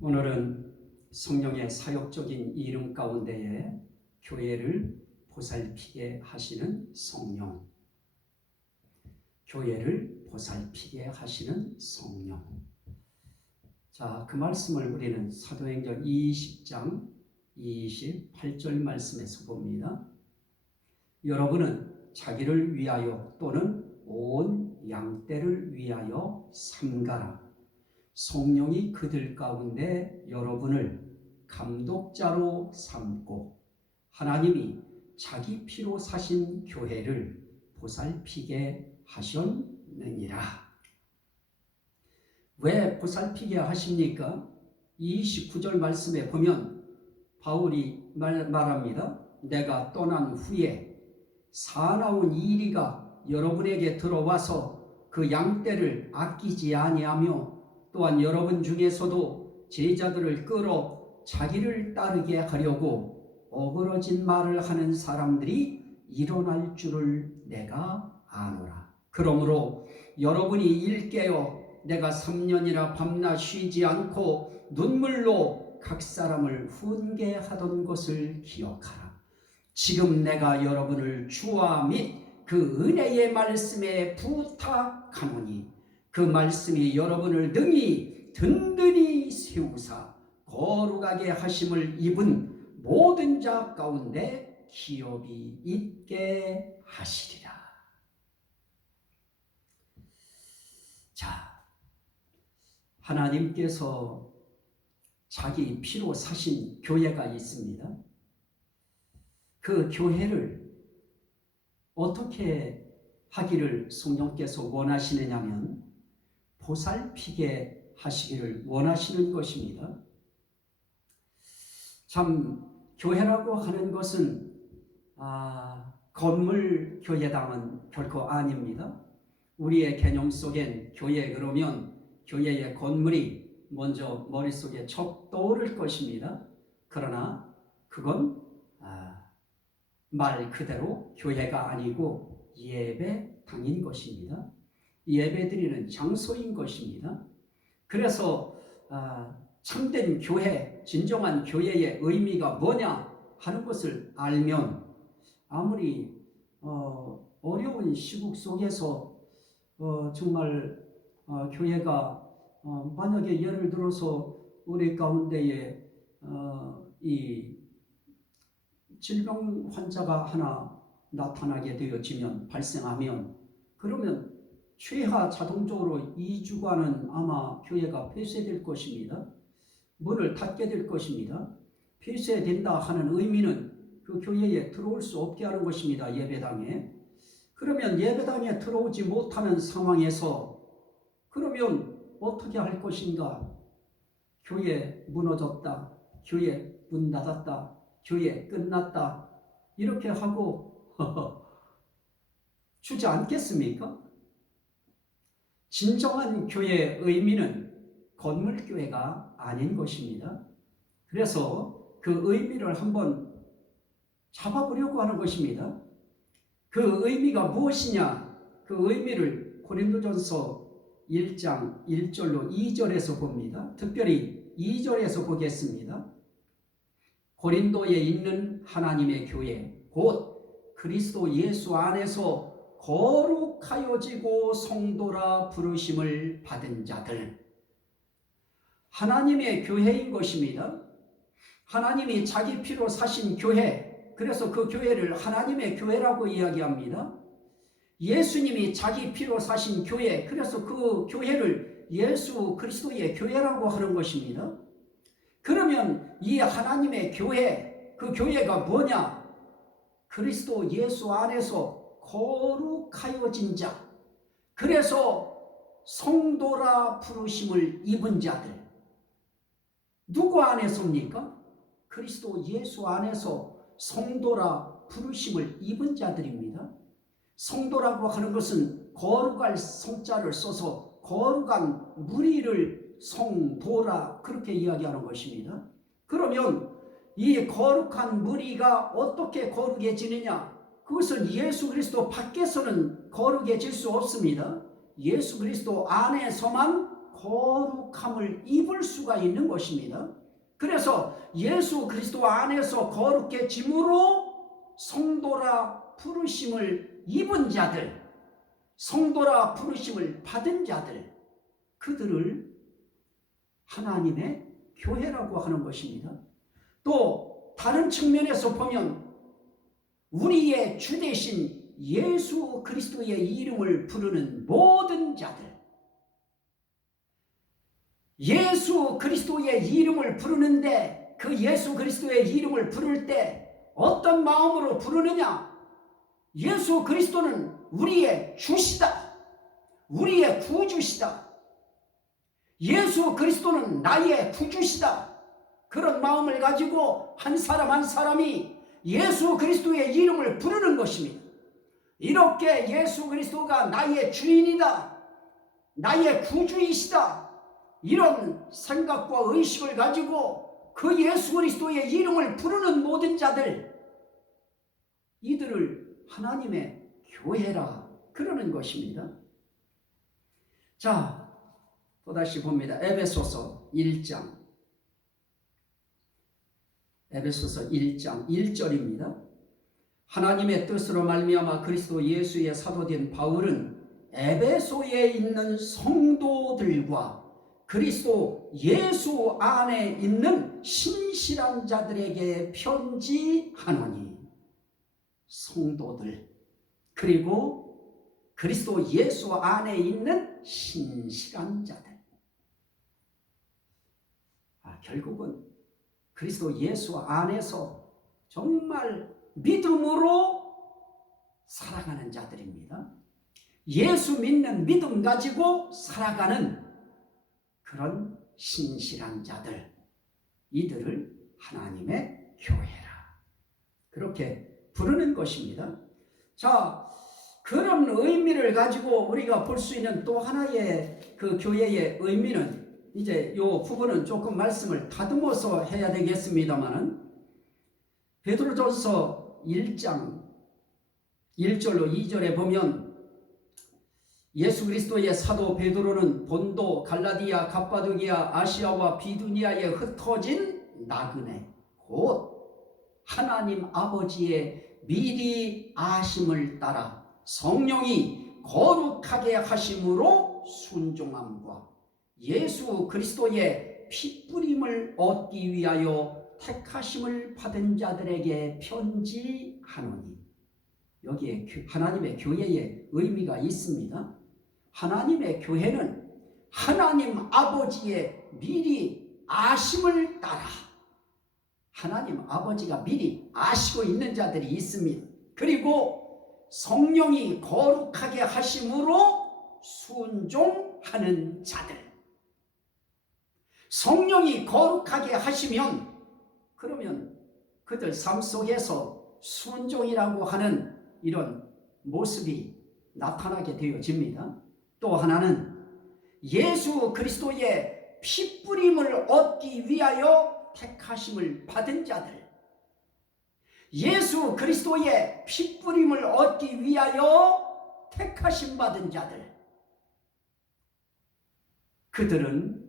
오늘은 성령의 사역적인 이름 가운데에 교회를 보살피게 하시는 성령, 교회를 보살피게 하시는 성령. 자, 그 말씀을 우리는 사도행전 20장 28절 말씀에서 봅니다. 여러분은 자기를 위하여 또는 온 양떼를 위하여 삼가라. 성령이 그들 가운데 여러분을 감독자로 삼고 하나님이 자기 피로 사신 교회를 보살피게 하셨느니라. 왜 보살피게 하십니까? 29절 말씀에 보면 바울이 말합니다. 내가 떠난 후에 사나운 이리가 여러분에게 들어와서 그 양떼를 아끼지 아니하며 또한 여러분 중에서도 제자들을 끌어 자기를 따르게 하려고 어그러진 말을 하는 사람들이 일어날 줄을 내가 아노라. 그러므로 여러분이 일깨어 내가 3년이나 밤낮 쉬지 않고 눈물로 각 사람을 훈계하던 것을 기억하라. 지금 내가 여러분을 주와 및 그 은혜의 말씀에 부탁하노니 그 말씀이 여러분을 능히 든든히 세우사 거룩하게 하심을 입은 모든 자 가운데 기업이 있게 하시리라. 자, 하나님께서 자기 피로 사신 교회가 있습니다. 그 교회를 어떻게 하기를 성령께서 원하시느냐면 보살피게 하시기를 원하시는 것입니다. 참 교회라고 하는 것은 건물 교회당은 결코 아닙니다. 우리의 개념 속엔 교회 그러면 교회의 건물이 먼저 머릿속에 척 떠오를 것입니다. 그러나 그건 말 그대로 교회가 아니고 예배당인 것입니다. 예배드리는 장소인 것입니다. 그래서 참된 교회, 진정한 교회의 의미가 뭐냐 하는 것을 알면 아무리 어려운 시국 속에서 정말 교회가 만약에 예를 들어서 우리 가운데에 이 질병 환자가 하나 나타나게 되어지면 발생하면 그러면 최하 자동적으로 2주간은 아마 교회가 폐쇄될 것입니다. 문을 닫게 될 것입니다. 폐쇄된다 하는 의미는 그 교회에 들어올 수 없게 하는 것입니다. 예배당에. 그러면 예배당에 들어오지 못하는 상황에서 그러면 어떻게 할 것인가? 교회 무너졌다. 교회 문 닫았다. 교회 끝났다. 이렇게 하고 주지 않겠습니까? 진정한 교회의 의미는 건물교회가 아닌 것입니다. 그래서 그 의미를 한번 잡아보려고 하는 것입니다. 그 의미가 무엇이냐? 그 의미를 고린도전서 1장 1절로 2절에서 봅니다. 특별히 2절에서 보겠습니다. 고린도에 있는 하나님의 교회 곧 그리스도 예수 안에서 거룩하여지고 성도라 부르심을 받은 자들, 하나님의 교회인 것입니다. 하나님이 자기 피로 사신 교회, 그래서 그 교회를 하나님의 교회라고 이야기합니다. 예수님이 자기 피로 사신 교회, 그래서 그 교회를 예수 그리스도의 교회라고 하는 것입니다. 그러면 이 하나님의 교회, 그 교회가 뭐냐? 그리스도 예수 안에서 거룩하여진 자, 그래서 성도라 부르심을 입은 자들. 누구 안에서입니까? 그리스도 예수 안에서 성도라 부르심을 입은 자들입니다. 성도라고 하는 것은 거룩할 성자를 써서 거룩한 무리를 성도라 그렇게 이야기하는 것입니다. 그러면 이 거룩한 무리가 어떻게 거룩해지느냐? 그것은 예수 그리스도 밖에서는 거룩해질 수 없습니다. 예수 그리스도 안에서만 거룩함을 입을 수가 있는 것입니다. 그래서 예수 그리스도 안에서 거룩해짐으로 성도라 부르심을 입은 자들, 성도라 부르심을 받은 자들, 그들을 하나님의 교회라고 하는 것입니다. 또 다른 측면에서 보면 우리의 주 대신 예수 그리스도의 이름을 부르는 모든 자들, 예수 그리스도의 이름을 부르는데 그 예수 그리스도의 이름을 부를 때 어떤 마음으로 부르느냐? 예수 그리스도는 우리의 주시다, 우리의 구주시다, 예수 그리스도는 나의 구주시다, 그런 마음을 가지고 한 사람 한 사람이 예수 그리스도의 이름을 부르는 것입니다. 이렇게 예수 그리스도가 나의 주인이다, 나의 구주이시다, 이런 생각과 의식을 가지고 그 예수 그리스도의 이름을 부르는 모든 자들, 이들을 하나님의 교회라 그러는 것입니다. 자, 또다시 봅니다. 에베소서 1장 1절입니다. 하나님의 뜻으로 말미암아 그리스도 예수의 사도된 바울은 에베소에 있는 성도들과 그리스도 예수 안에 있는 신실한 자들에게 편지하노니, 성도들 그리고 그리스도 예수 안에 있는 신실한 자들, 결국은 그리스도 예수 안에서 정말 믿음으로 살아가는 자들입니다. 예수 믿는 믿음 가지고 살아가는 그런 신실한 자들, 이들을 하나님의 교회라 그렇게 부르는 것입니다. 자, 그런 의미를 가지고 우리가 볼 수 있는 또 하나의 그 교회의 의미는, 이제 이 부분은 조금 말씀을 다듬어서 해야 되겠습니다만은, 베드로전서 1장 1절로 2절에 보면 예수 그리스도의 사도 베드로는 본도, 갈라디아, 갑바도기아, 아시아와 비두니아에 흩어진 나그네, 곧 하나님 아버지의 미리 아심을 따라 성령이 거룩하게 하심으로 순종함과 예수 그리스도의 피뿌림을 얻기 위하여 택하심을 받은 자들에게 편지하노니, 여기에 하나님의 교회의 의미가 있습니다. 하나님의 교회는 하나님 아버지의 미리 아심을 따라, 하나님 아버지가 미리 아시고 있는 자들이 있습니다. 그리고 성령이 거룩하게 하심으로 순종하는 자들, 성령이 거룩하게 하시면 그러면 그들 삶 속에서 순종이라고 하는 이런 모습이 나타나게 되어집니다. 또 하나는 예수 그리스도의 피뿌림을 얻기 위하여 택하심을 받은 자들, 예수 그리스도의 피뿌림을 얻기 위하여 택하심 받은 자들, 그들은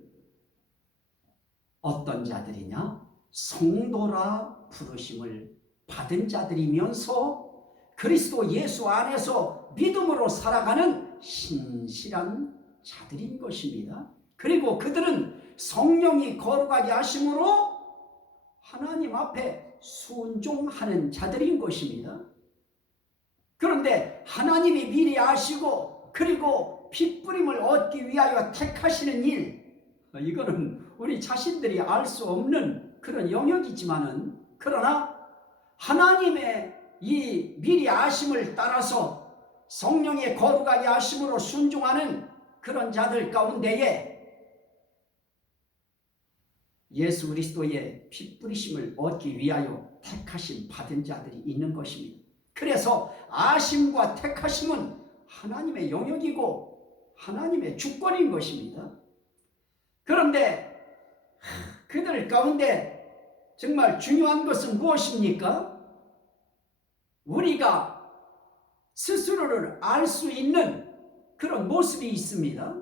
어떤 자들이냐? 성도라 부르심을 받은 자들이면서 그리스도 예수 안에서 믿음으로 살아가는 신실한 자들인 것입니다. 그리고 그들은 성령이 거룩하게 하심으로 하나님 앞에 순종하는 자들인 것입니다. 그런데 하나님이 미리 아시고 그리고 피뿌림을 얻기 위하여 택하시는 일, 이거는 우리 자신들이 알 수 없는 그런 영역이지만은, 그러나 하나님의 이 미리 아심을 따라서 성령의 거룩하게 하심으로 순종하는 그런 자들 가운데에 예수 그리스도의 피 뿌리심을 얻기 위하여 택하심 받은 자들이 있는 것입니다. 그래서 아심과 택하심은 하나님의 영역이고 하나님의 주권인 것입니다. 그런데 그들 가운데 정말 중요한 것은 무엇입니까? 우리가 스스로를 알 수 있는 그런 모습이 있습니다.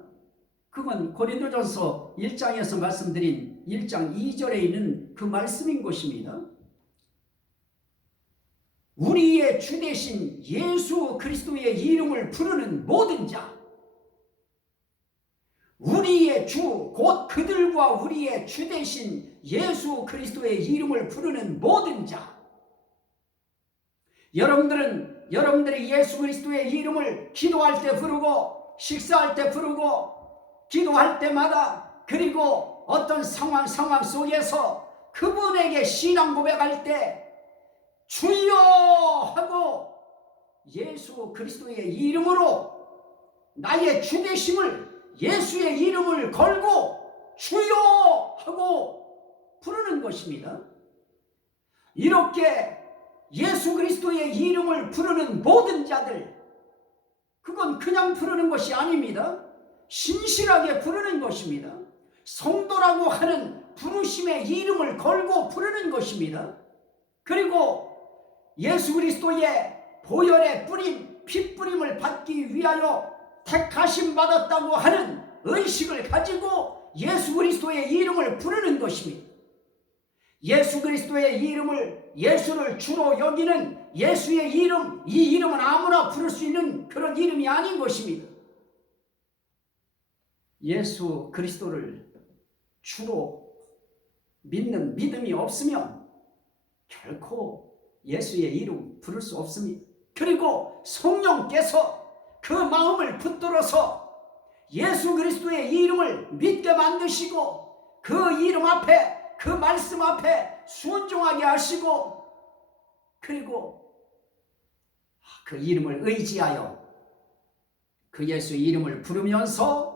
그건 고린도전서 1장에서 말씀드린 1장 2절에 있는 그 말씀인 것입니다. 우리의 주 대신 예수 그리스도의 이름을 부르는 모든 자, 우리의 주 곧 그들과 우리의 주 대신 예수 그리스도의 이름을 부르는 모든 자, 여러분들이 예수 그리스도의 이름을 기도할 때 부르고 식사할 때 부르고 기도할 때마다, 그리고 어떤 상황 속에서 그분에게 신앙 고백할 때 주여 하고 예수 그리스도의 이름으로 나의 주되심을, 예수의 이름을 걸고 주여 하고 부르는 것입니다. 이렇게 예수 그리스도의 이름을 부르는 모든 자들, 그건 그냥 부르는 것이 아닙니다. 신실하게 부르는 것입니다. 성도라고 하는 부르심의 이름을 걸고 부르는 것입니다. 그리고 예수 그리스도의 보혈의 뿌림, 핏뿌림을 받기 위하여 택하심 받았다고 하는 의식을 가지고 예수 그리스도의 이름을 부르는 것입니다. 예수 그리스도의 이름을, 예수를 주로 여기는 예수의 이름, 이 이름은 아무나 부를 수 있는 그런 이름이 아닌 것입니다. 예수 그리스도를 주로 믿는 믿음이 없으면 결코 예수의 이름 부를 수 없습니다. 그리고 성령께서 그 마음을 붙들어서 예수 그리스도의 이름을 믿게 만드시고 그 이름 앞에, 그 말씀 앞에 순종하게 하시고, 그리고 그 이름을 의지하여 그 예수 이름을 부르면서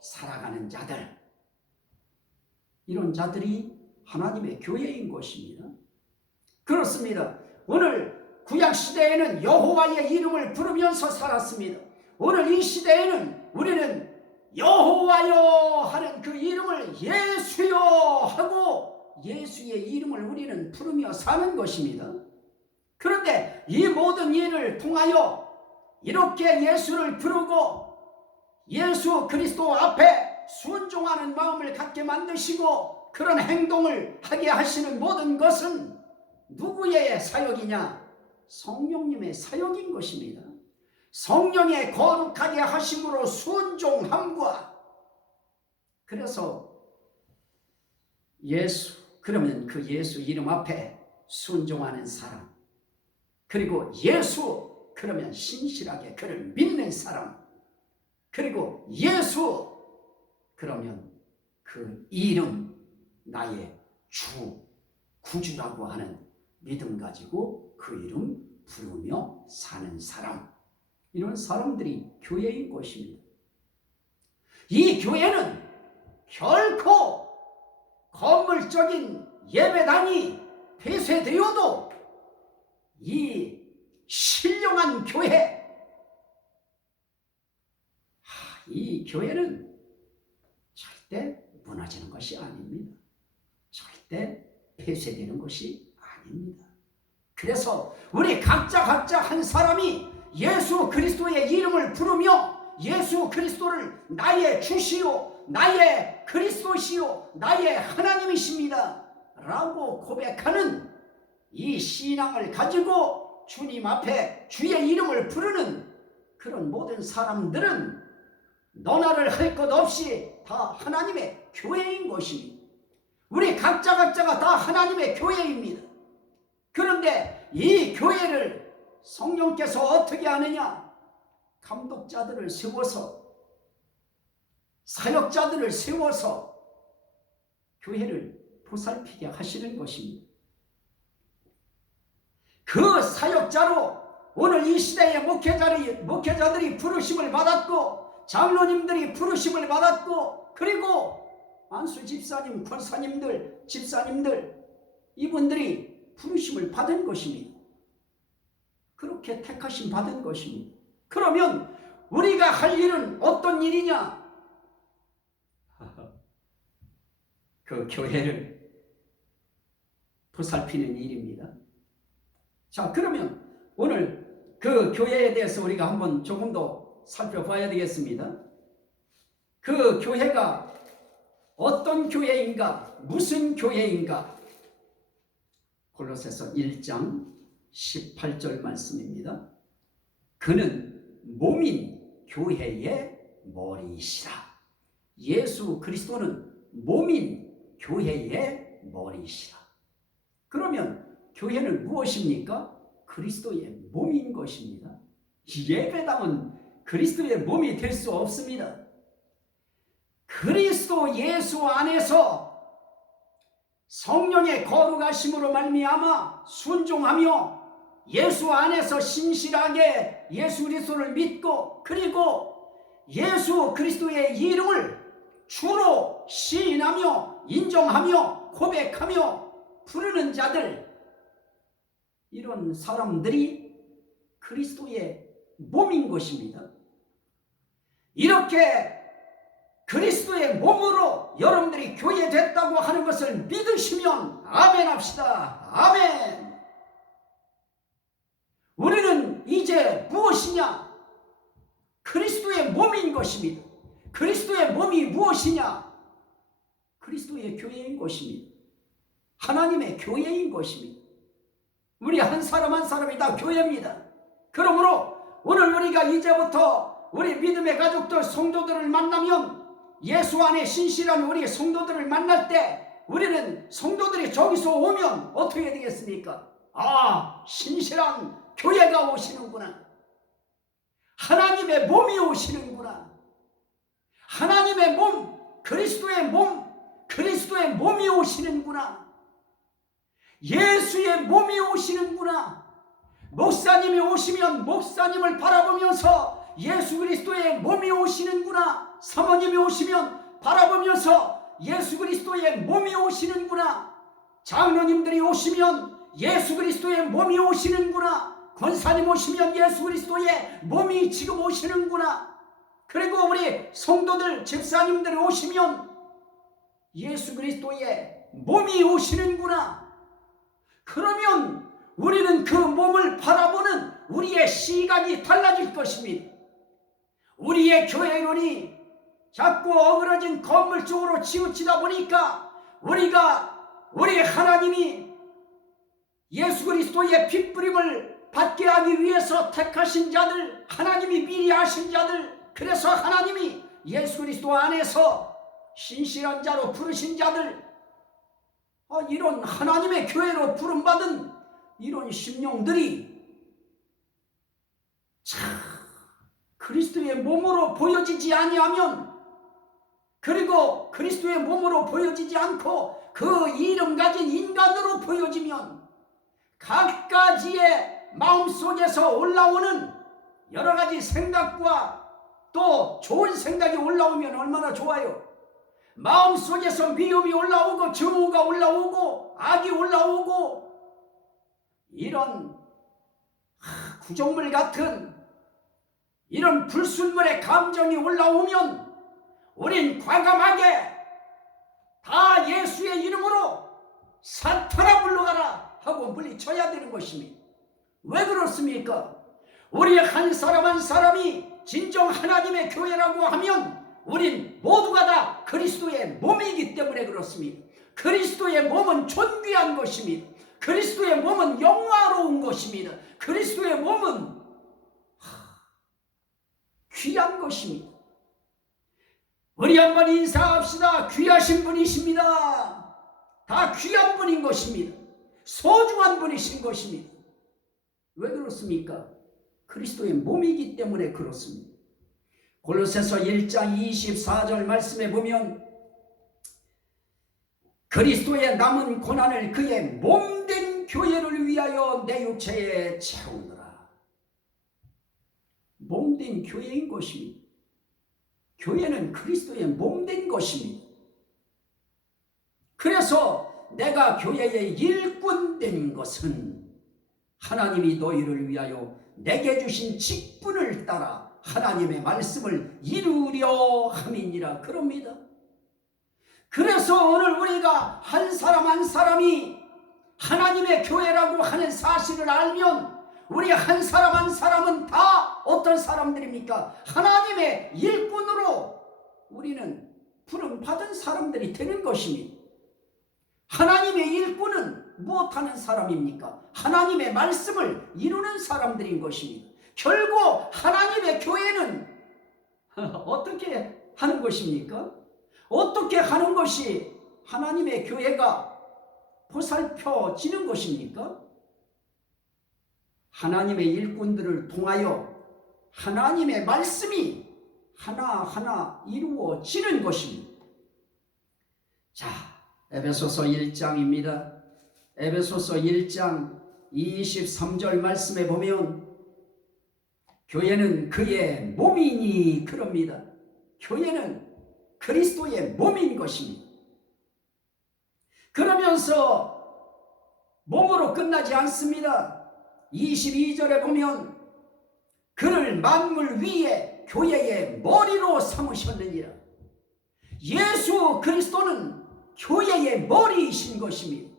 살아가는 자들, 이런 자들이 하나님의 교회인 것입니다. 그렇습니다. 오늘 구약시대에는 여호와의 이름을 부르면서 살았습니다. 오늘 이 시대에는 우리는 여호와여 하는 그 이름을 예수여 하고 예수의 이름을 우리는 부르며 사는 것입니다. 그런데 이 모든 일을 통하여 이렇게 예수를 부르고 예수 그리스도 앞에 순종하는 마음을 갖게 만드시고 그런 행동을 하게 하시는 모든 것은 누구의 사역이냐? 성령님의 사역인 것입니다. 성령의 거룩하게 하심으로 순종함과, 그래서 예수, 그러면 그 예수 이름 앞에 순종하는 사람, 그리고 예수, 그러면 신실하게 그를 믿는 사람, 그리고 예수, 그러면 그 이름, 나의 주, 구주라고 하는 믿음 가지고 그 이름 부르며 사는 사람, 이런 사람들이 교회인 것입니다. 이 교회는 결코 건물적인 예배당이 폐쇄되어도 이 신령한 교회, 이 교회는 절대 무너지는 것이 아닙니다. 절대 폐쇄되는 것이 아닙니다. 그래서 우리 각자 한 사람이 예수 그리스도의 이름을 부르며 예수 그리스도를 나의 주시오, 나의 그리스도시오, 나의 하나님이십니다 라고 고백하는 이 신앙을 가지고 주님 앞에 주의 이름을 부르는 그런 모든 사람들은 너나를 할 것 없이 다 하나님의 교회인 것입니다. 우리 각자가 다 하나님의 교회입니다. 그런데 이 교회를 성령께서 어떻게 하느냐? 감독자들을 세워서, 사역자들을 세워서 교회를 보살피게 하시는 것입니다. 그 사역자로 오늘 이 시대의 목회자들이 부르심을 받았고, 장로님들이 부르심을 받았고, 그리고 안수 집사님, 권사님들, 집사님들, 이분들이 부르심을 받은 것입니다. 그렇게 택하심 받은 것입니다. 그러면 우리가 할 일은 어떤 일이냐? 그 교회를 보살피는 일입니다. 자, 그러면 오늘 그 교회에 대해서 우리가 한번 조금 더 살펴봐야 되겠습니다. 그 교회가 어떤 교회인가, 무슨 교회인가? 골로새서 1장 18절 말씀입니다. 그는 몸인 교회의 머리이시라. 예수 그리스도는 몸인 교회의 머리이시라. 그러면 교회는 무엇입니까? 그리스도의 몸인 것입니다. 예배당은 그리스도의 몸이 될 수 없습니다. 그리스도 예수 안에서 성령의 거룩하심으로 말미암아 순종하며 예수 안에서 신실하게 예수 그리스도를 믿고, 그리고 예수 그리스도의 이름을 주로 시인하며 인정하며 고백하며 부르는 자들, 이런 사람들이 그리스도의 몸인 것입니다. 이렇게 그리스도의 몸으로 여러분들이 교회됐다고 하는 것을 믿으시면 아멘 합시다. 아멘. 우리는 이제 무엇이냐? 그리스도의 몸인 것입니다. 그리스도의 몸이 무엇이냐? 그리스도의 교회인 것입니다. 하나님의 교회인 것입니다. 우리 한 사람 한 사람이 다 교회입니다. 그러므로 오늘 우리가 이제부터 우리 믿음의 가족들, 성도들을 만나면, 예수 안에 신실한 우리 성도들을 만날 때 우리는 성도들이 저기서 오면 어떻게 되겠습니까? 아, 신실한 교회가 오시는구나. 하나님의 몸이 오시는구나. 하나님의 몸, 그리스도의 몸이 오시는구나. 예수의 몸이 오시는구나. 목사님이 오시면 목사님을 바라보면서 예수 그리스도의 몸이 오시는구나. 사모님이 오시면 바라보면서 예수 그리스도의 몸이 오시는구나. 장로님들이 오시면 예수 그리스도의 몸이 오시는구나. 권사님 오시면 예수 그리스도의 몸이 지금 오시는구나. 그리고 우리 성도들, 집사님들이 오시면 예수 그리스도의 몸이 오시는구나. 그러면 우리는 그 몸을 바라보는 우리의 시각이 달라질 것입니다. 우리의 교회론이 자꾸 어그러진 건물 쪽으로 치우치다 보니까 우리 하나님이 예수 그리스도의 핏부림을 받게 하기 위해서 택하신 자들, 하나님이 미리 아신 자들, 그래서 하나님이 예수 그리스도 안에서 신실한 자로 부르신 자들, 이런 하나님의 교회로 부름받은 이런 심령들이 참 그리스도의 몸으로 보여지지 아니하면, 그리고 그리스도의 몸으로 보여지지 않고 그 이름 가진 인간으로 보여지면 각가지의 마음속에서 올라오는 여러 가지 생각과 또 좋은 생각이 올라오면 얼마나 좋아요. 마음속에서 미움이 올라오고 증오가 올라오고 악이 올라오고 이런 구정물 같은 이런 불순물의 감정이 올라오면 우린 과감하게 다 예수의 이름으로 사탄아 물러가라 하고 물리쳐야 되는 것입니다. 왜 그렇습니까? 우리 한 사람 한 사람이 진정 하나님의 교회라고 하면 우린 모두가 다 그리스도의 몸이기 때문에 그렇습니다. 그리스도의 몸은 존귀한 것입니다. 그리스도의 몸은 영화로운 것입니다. 그리스도의 몸은 귀한 것입니다. 우리 한번 인사합시다. 귀하신 분이십니다. 다 귀한 분인 것입니다. 소중한 분이신 것입니다. 왜 그렇습니까? 그리스도의 몸이기 때문에 그렇습니다. 골로새서 1장 24절 말씀에 보면 그리스도의 남은 고난을 그의 몸된 교회를 위하여 내 육체에 채우느라. 몸된 교회인 것입니다. 교회는 그리스도의 몸된 것입니다. 그래서 내가 교회의 일꾼 된 것은 하나님이 너희를 위하여 내게 주신 직분을 따라 하나님의 말씀을 이루려 함이니라 그럽니다. 그래서 오늘 우리가 한 사람 한 사람이 하나님의 교회라고 하는 사실을 알면 우리 한 사람 한 사람은 다 어떤 사람들입니까? 하나님의 일꾼으로 우리는 부름 받은 사람들이 되는 것입니다. 하나님의 일꾼은 무엇하는 사람입니까? 하나님의 말씀을 이루는 사람들인 것입니다. 결국 하나님의 교회는 어떻게 하는 것입니까? 어떻게 하는 것이 하나님의 교회가 보살펴지는 것입니까? 하나님의 일꾼들을 통하여 하나님의 말씀이 하나하나 이루어지는 것입니다. 자, 에베소서 1장입니다. 에베소서 1장 23절 말씀에 보면 교회는 그의 몸이니 그럽니다. 교회는 그리스도의 몸인 것입니다. 그러면서 몸으로 끝나지 않습니다. 22절에 보면 그를 만물 위에 교회의 머리로 삼으셨느니라. 예수 그리스도는 교회의 머리이신 것입니다.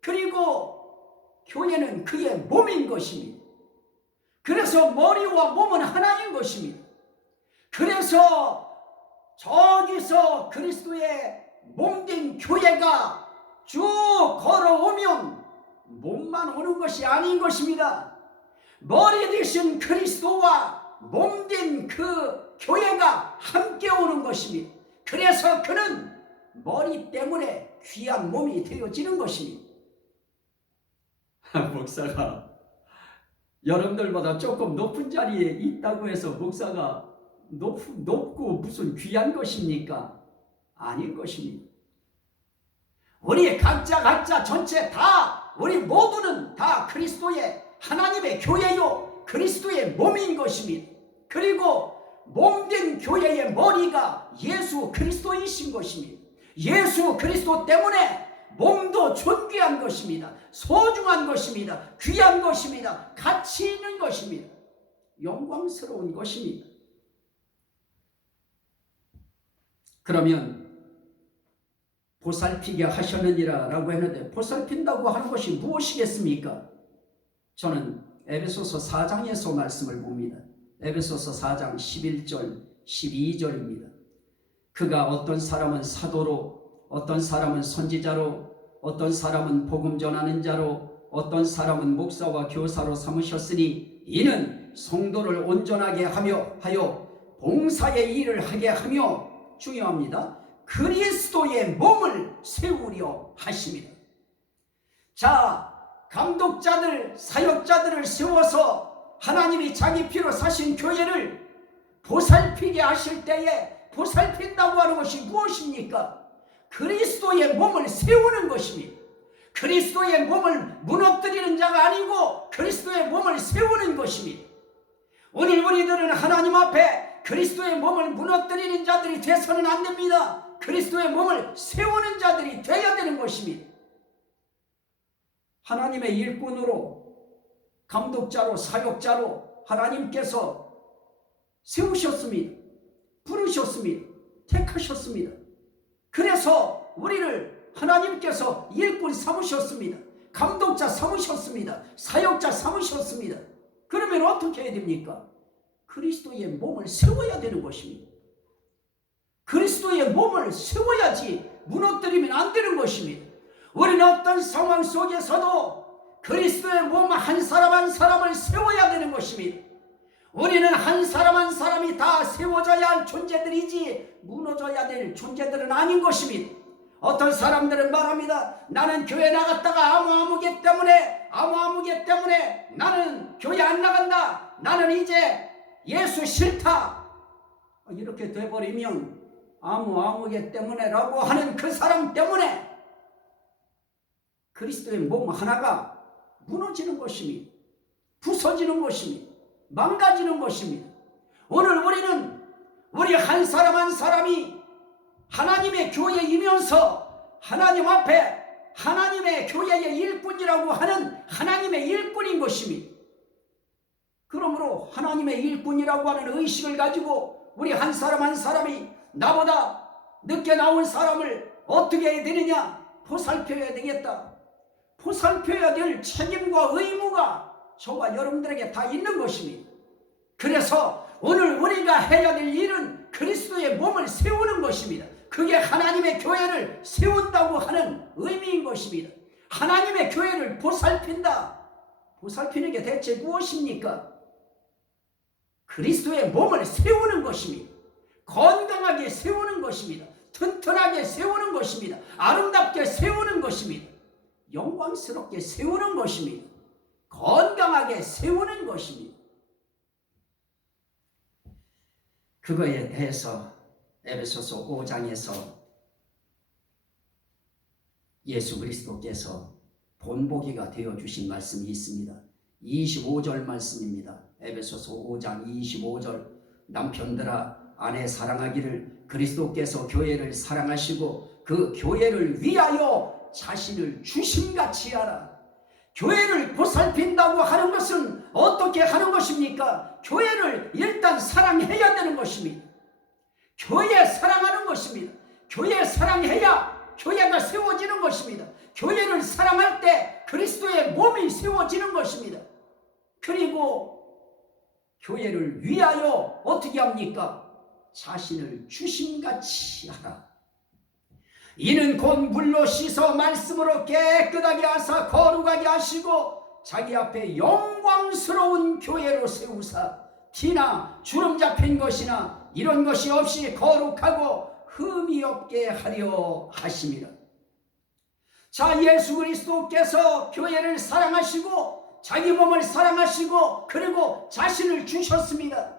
그리고 교회는 그의 몸인 것입니다. 그래서 머리와 몸은 하나인 것입니다. 그래서 저기서 그리스도의 몸된 교회가 쭉 걸어오면 몸만 오는 것이 아닌 것입니다. 머리 되신 그리스도와 몸된 그 교회가 함께 오는 것입니다. 그래서 그는 머리 때문에 귀한 몸이 되어지는 것입니다. 목사가 여러분들보다 조금 높은 자리에 있다고 해서 목사가 높고 무슨 귀한 것입니까? 아닌 것입니다. 우리 각자 전체 다 우리 모두는 다 그리스도의 하나님의 교회요 그리스도의 몸인 것입니다. 그리고 몸된 교회의 머리가 예수 그리스도이신 것입니다. 예수 그리스도 때문에 몸도 존귀한 것입니다. 소중한 것입니다. 귀한 것입니다. 가치 있는 것입니다. 영광스러운 것입니다. 그러면 보살피게 하셨느니라 라고 했는데 보살핀다고 하는 것이 무엇이겠습니까? 저는 에베소서 4장에서 말씀을 봅니다. 에베소서 4장 11절 12절입니다. 그가 어떤 사람은 사도로, 어떤 사람은 선지자로, 어떤 사람은 복음 전하는 자로, 어떤 사람은 목사와 교사로 삼으셨으니 이는 성도를 온전하게 하여 봉사의 일을 하게 하며, 중요합니다, 그리스도의 몸을 세우려 하십니다. 자, 감독자들, 사역자들을 세워서 하나님이 자기 피로 사신 교회를 보살피게 하실 때에 보살핀다고 하는 것이 무엇입니까? 그리스도의 몸을 세우는 것입니다. 그리스도의 몸을 무너뜨리는 자가 아니고 그리스도의 몸을 세우는 것입니다. 오늘 우리들은 하나님 앞에 그리스도의 몸을 무너뜨리는 자들이 되서는 안 됩니다. 그리스도의 몸을 세우는 자들이 되어야 되는 것입니다. 하나님의 일꾼으로, 감독자로, 사역자로 하나님께서 세우셨습니다. 부르셨습니다. 택하셨습니다. 그래서 우리를 하나님께서 일꾼 삼으셨습니다. 감독자 삼으셨습니다. 사역자 삼으셨습니다. 그러면 어떻게 해야 됩니까? 그리스도의 몸을 세워야 되는 것입니다. 그리스도의 몸을 세워야지 무너뜨리면 안 되는 것입니다. 우리는 어떤 상황 속에서도 그리스도의 몸 한 사람 한 사람을 세워야 되는 것입니다. 우리는 한 사람 한 사람이 다 세워져야 할 존재들이지 무너져야 될 존재들은 아닌 것입니다. 어떤 사람들은 말합니다. 나는 교회 나갔다가 아무개 때문에 나는 교회 안 나간다. 나는 이제 예수 싫다. 이렇게 돼버리면 아무개 때문에 라고 하는 그 사람 때문에 그리스도의 몸 하나가 무너지는 것입니다. 부서지는 것입니다. 망가지는 것입니다. 오늘 우리는 우리 한 사람 한 사람이 하나님의 교회이면서 하나님 앞에 하나님의 교회의 일꾼이라고 하는 하나님의 일꾼인 것입니다. 그러므로 하나님의 일꾼이라고 하는 의식을 가지고 우리 한 사람 한 사람이 나보다 늦게 나온 사람을 어떻게 해야 되느냐? 보살펴야 되겠다. 보살펴야 될 책임과 의무가 저와 여러분들에게 다 있는 것입니다. 그래서 오늘 우리가 해야 될 일은 그리스도의 몸을 세우는 것입니다. 그게 하나님의 교회를 세운다고 하는 의미인 것입니다. 하나님의 교회를 보살핀다. 보살피는 게 대체 무엇입니까? 그리스도의 몸을 세우는 것입니다. 건강하게 세우는 것입니다. 튼튼하게 세우는 것입니다. 아름답게 세우는 것입니다. 영광스럽게 세우는 것입니다. 건강하게 세우는 것입니다. 그거에 대해서 에베소서 5장에서 예수 그리스도께서 본보기가 되어주신 말씀이 있습니다. 25절 말씀입니다. 에베소서 5장 25절 남편들아 아내 사랑하기를 그리스도께서 교회를 사랑하시고 그 교회를 위하여 자신을 주심같이 하라. 교회를 보살핀다고 하는 것은 어떻게 하는 것입니까? 교회를 일단 사랑해야 되는 것입니다. 교회 사랑하는 것입니다. 교회 사랑해야 교회가 세워지는 것입니다. 교회를 사랑할 때 그리스도의 몸이 세워지는 것입니다. 그리고 교회를 위하여 어떻게 합니까? 자신을 주심같이 하라. 이는 곧 물로 씻어 말씀으로 깨끗하게 하사 거룩하게 하시고 자기 앞에 영광스러운 교회로 세우사 티나 주름 잡힌 것이나 이런 것이 없이 거룩하고 흠이 없게 하려 하심이라. 자, 예수 그리스도께서 교회를 사랑하시고 자기 몸을 사랑하시고 그리고 자신을 주셨습니다.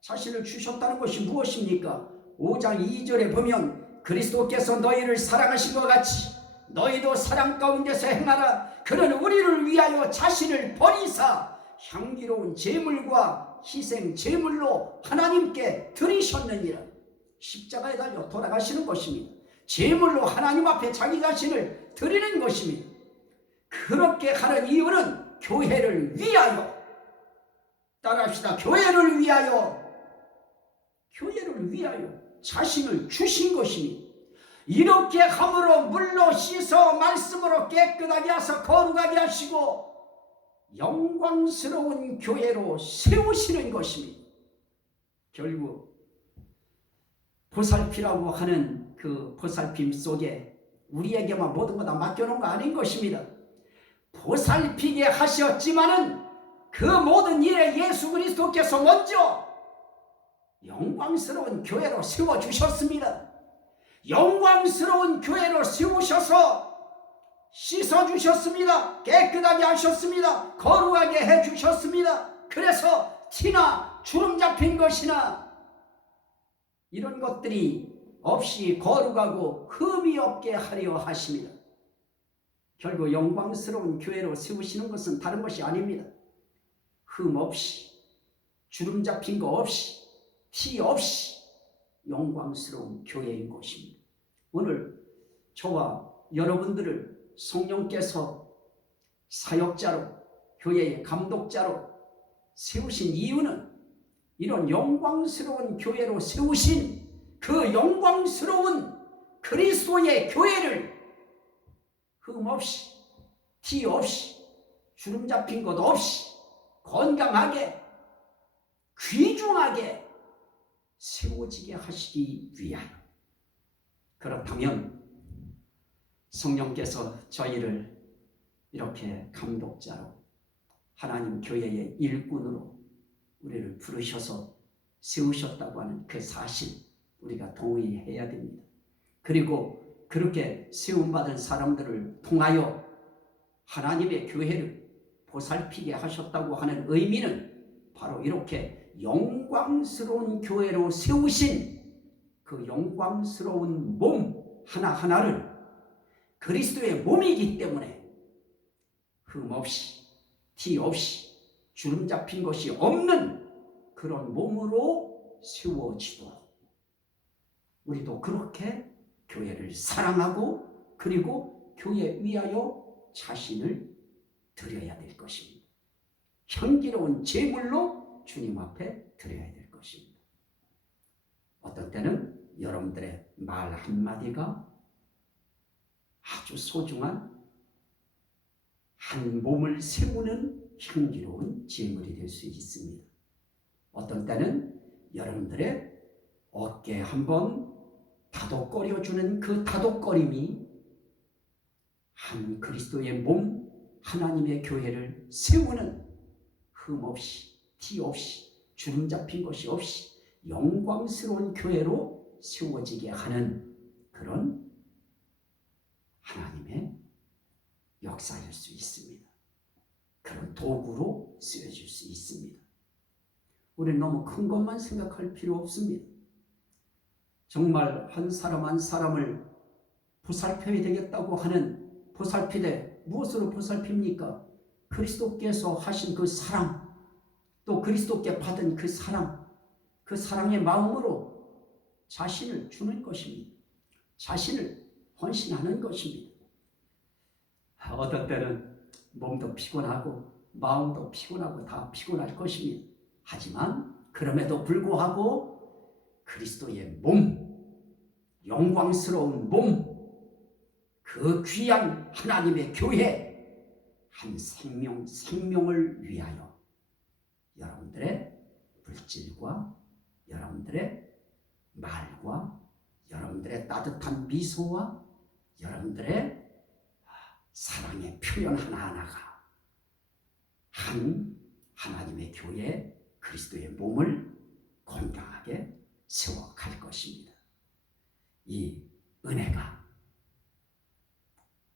자신을 주셨다는 것이 무엇입니까? 5장 2절에 보면 그리스도께서 너희를 사랑하신 것 같이 너희도 사랑 가운데서 행하라. 그는 우리를 위하여 자신을 버리사 향기로운 제물과 희생 제물로 하나님께 드리셨느니라. 십자가에 달려 돌아가시는 것입니다. 제물로 하나님 앞에 자기 자신을 드리는 것입니다. 그렇게 하는 이유는 교회를 위하여, 따라합시다. 교회를 위하여 자신을 주신 것입니다. 이렇게 함으로 물로 씻어 말씀으로 깨끗하게 하사 거룩하게 하시고 영광스러운 교회로 세우시는 것입니다. 결국 보살피라고 하는 그 보살핌 속에 우리에게만 모든 거 다 맡겨놓은 거 아닌 것입니다. 보살피게 하셨지만은 그 모든 일에 예수 그리스도께서 먼저 영광스러운 교회로 세워주셨습니다. 영광스러운 교회로 세우셔서 씻어주셨습니다. 깨끗하게 하셨습니다. 거룩하게 해주셨습니다. 그래서 티나 주름 잡힌 것이나 이런 것들이 없이 거룩하고 흠이 없게 하려 하십니다. 결국 영광스러운 교회로 세우시는 것은 다른 것이 아닙니다. 흠 없이, 주름 잡힌 거 없이, 티 없이 영광스러운 교회인 것입니다. 오늘 저와 여러분들을 성령께서 사역자로, 교회의 감독자로 세우신 이유는 이런 영광스러운 교회로 세우신 그 영광스러운 그리스도의 교회를 흠 없이, 티 없이, 주름 잡힌 것 없이 건강하게, 귀중하게 세워지게 하시기 위하여. 그렇다면 성령께서 저희를 이렇게 감독자로 하나님 교회의 일꾼으로 우리를 부르셔서 세우셨다고 하는 그 사실 우리가 동의해야 됩니다. 그리고 그렇게 세움받은 사람들을 통하여 하나님의 교회를 보살피게 하셨다고 하는 의미는 바로 이렇게 영광스러운 교회로 세우신 그 영광스러운 몸 하나하나를 그리스도의 몸이기 때문에 흠 없이, 티 없이, 주름 잡힌 것이 없는 그런 몸으로 세워지도록 우리도 그렇게 교회를 사랑하고 그리고 교회 위하여 자신을 드려야 될 것입니다. 향기로운 제물로 주님 앞에 드려야 될 것입니다. 어떤 때는 여러분들의 말 한마디가 아주 소중한 한 몸을 세우는 향기로운 제물이 될 수 있습니다. 어떤 때는 여러분들의 어깨에 한번 다독거려주는 그 다독거림이 한 그리스도의 몸, 하나님의 교회를 세우는 흠 없이, 티 없이, 주름 잡힌 것이 없이 영광스러운 교회로 세워지게 하는 그런 하나님의 역사일 수 있습니다. 그런 도구로 쓰여질 수 있습니다. 우리는 너무 큰 것만 생각할 필요 없습니다. 정말 한 사람 한 사람을 보살펴야 되겠다고 하는 보살피되 무엇으로 보살핍니까? 그리스도께서 하신 그 사랑, 또 그리스도께 받은 그 사랑, 그 사랑의 마음으로 자신을 주는 것입니다. 자신을 헌신하는 것입니다. 어떤 때는 몸도 피곤하고 마음도 피곤하고 다 피곤할 것입니다. 하지만 그럼에도 불구하고 그리스도의 몸, 영광스러운 몸, 그 귀한 하나님의 교회, 한 생명을 위하여 여러분들의 물질과 여러분들의 말과 여러분들의 따뜻한 미소와 여러분들의 사랑의 표현 하나하나가 한 하나님의 교회 그리스도의 몸을 건강하게 세워갈 것입니다. 이 은혜가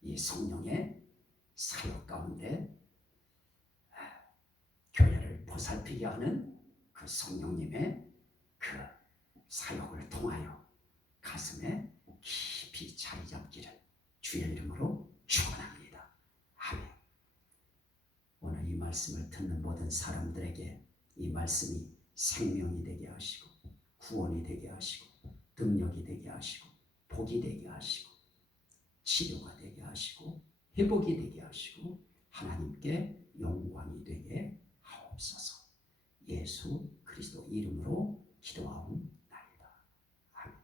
이 성령의 사역 가운데 교회를 보살피게 하는 그 성령님의 그 사역을 통하여 가슴에 깊이 자리 잡기를 주의 이름으로 축원합니다. 아멘. 오늘 이 말씀을 듣는 모든 사람들에게 이 말씀이 생명이 되게 하시고 구원이 되게 하시고 능력이 되게 하시고 복이 되게 하시고 치료가 되게 하시고 회복이 되게 하시고 하나님께 영광이 되게 하옵소서. 예수 그리스도 이름으로 기도하옵나이다. 아멘.